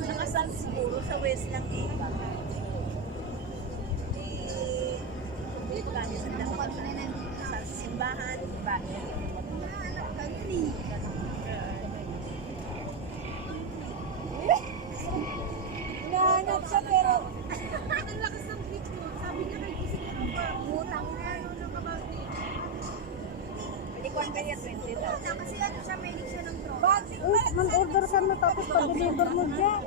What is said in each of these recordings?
Nakasal siguro sa west lang iba. Sa simbahan, bakit? Nahanap siya pero Ang lakas ng clip mo. Sabi niya kay Gising ano ba? utang na. Ano ka ba? Hindi ko ang kanya 20 daw. Kasi ano siya, may siya ng drone. Bakit? Man-order ka na tapos pa-deliver mo dyan.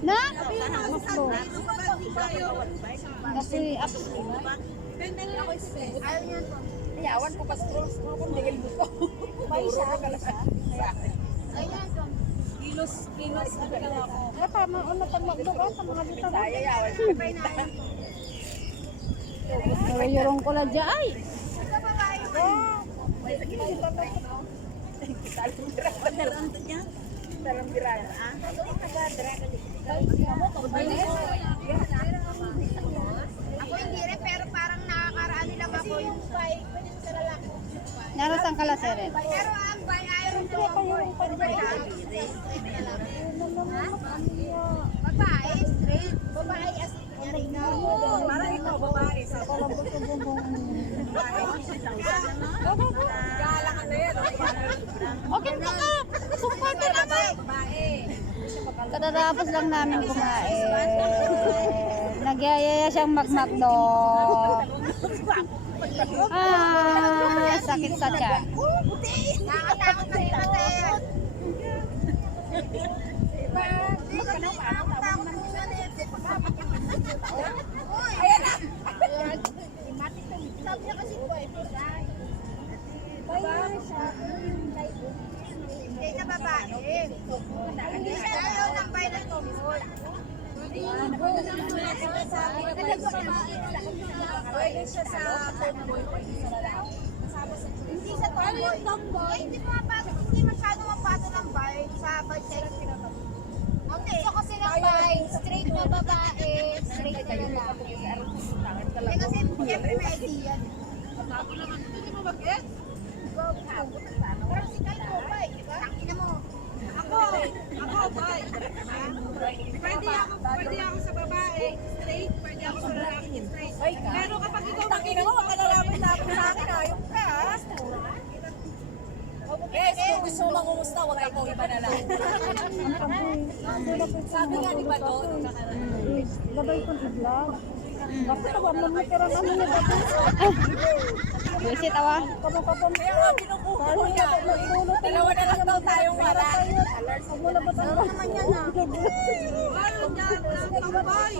Na? Maklo. Kasi apps nila. Benda lang ako isa. Ayaw niya to. Ayawan ko pa scroll kung dahil gusto. May siya. Ayan, Dom. Kilos ano ka lang ako. Eh, tama. Una pag magdo ka sa mga dito. Saya yawan ko kita. Pero yung ko lang dyan ay. May sakit sila pa. Talang bira. Talang niya. Talang bira. Ah? Tagadra ka Ako hindi rin, pero parang nakakaraan nila ako yung bike. Pwede sa lalaki. Narasan ka lang, Seren? Pero ang bike, ayaw rin Kaya pa yung babae, straight. Babae, as in, Parang ikaw babae sa palabot sa bumbong. Galang ano yan. Okay na ka! Support na ba? Babae. Katatapos lang namin kumain. Nagyayaya siyang magmakdo. Sakit sa tiyan. nakatakot na rin natin. Ayan na. Sabi niya kasi boyfriend guy. Hindi siya babae. Hindi siya ayaw ng violent tomboy. Pwede siya sa tomboy. Pwede sa lalaki. Hindi siya tomboy. Hindi mapasok, hindi masyado mapasok ng bike sa bike. Ang gusto kasi ng bike, straight na babae, straight na lalaki. Eh kasi siyempre may idea. Bago naman. Hindi mo mag-get? Parang si Kyle mo, bike, di ba? Tangina mo. Ako, bye. Pwede ako sa babae, straight, pwede ako sa lalaki, straight. Pero kapag ikaw makina mo, makalalaman sa akin, ayok ka. Yes, kung gusto mo mangumusta, huwag ako iba na lang. Sabi nga di ba doon? Labay ko i-vlog. Bakit naman mamutira namin na dati? Visit awa. Kapag-kapag Kaya nga pinukuha niya. Dalawa na lang daw tayong wala. Huwag mo na ba tayo? Naman yan ah. Meron dyan ang tambay.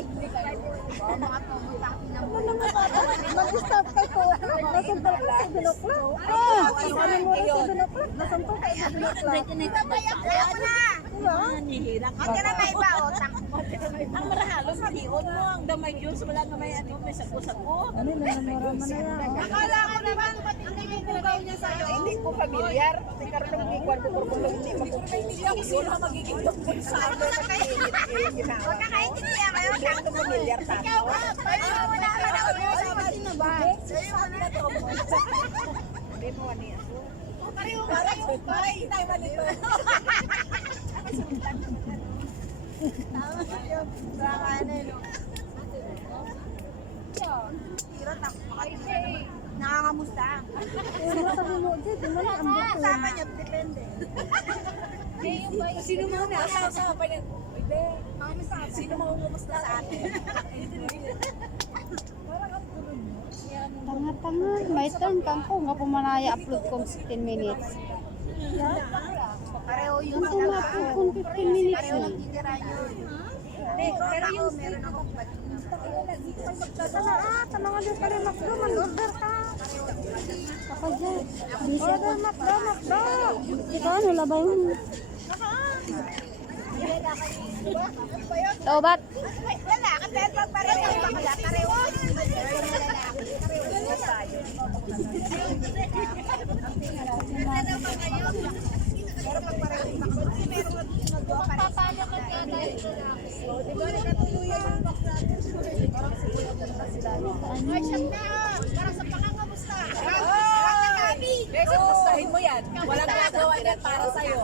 Mag-stop kayo po. Nasuntok ka sa binokla. Ano mo rin sa binokla? Nasuntok ka sa binokla. Bayak mo na. Huwag ka na may iba, utang. Ang marahalos, malion mo ang damay yun. Wala na may ano, may sago-sago. Ano na namura na yan? Akala ko naman, ba't hindi mo pugaw niya sa'yo? Hindi ko familiar. Kasi karoon ng hindi kwarto ko kung hindi mag-familiar. Yun ang magiging doktor sa akin. Huwag ka kaintindihan kayo. Hindi ako familiar Ikaw tayo. ka, pwede mo muna ka na ulit. Sino ba? Sa'yo ka na. Hindi mo ano yan. Pareho. Hindi tayo malito. Tama yun. Baka ano yun. Tira, takbo kayo. Nakakamusta? Ano sabi mo, di mo na ang buko. Kasama niyo, depende. Sino mo na? Sa pa niya. Pwede. Sino mo umusta sa atin? Tanga-tanga. May turn kang ko. Nga pumanaya upload kong 15 minutes. Pareho yung Ang umapload kong 15 minutes Pareho eh. lang titira yun. Pero yung meron akong Tanong nga din pa rin makdo, man-order ka. Ako dyan. Busy ako. Order makdo. Ikaw ano labay mo? Taubat. lalaki, pero pag pareho yung bakla, pareho yung lalaki. Magpapalo ka kaya tayo lalaki. Di ba nagkatuluyan ang box natin? Parang si Kuya ganda sila. Ay, siyang na! Para sa pangangamusta! Ay! Beses, gustahin mo yan. Walang gagawa yan para sa'yo.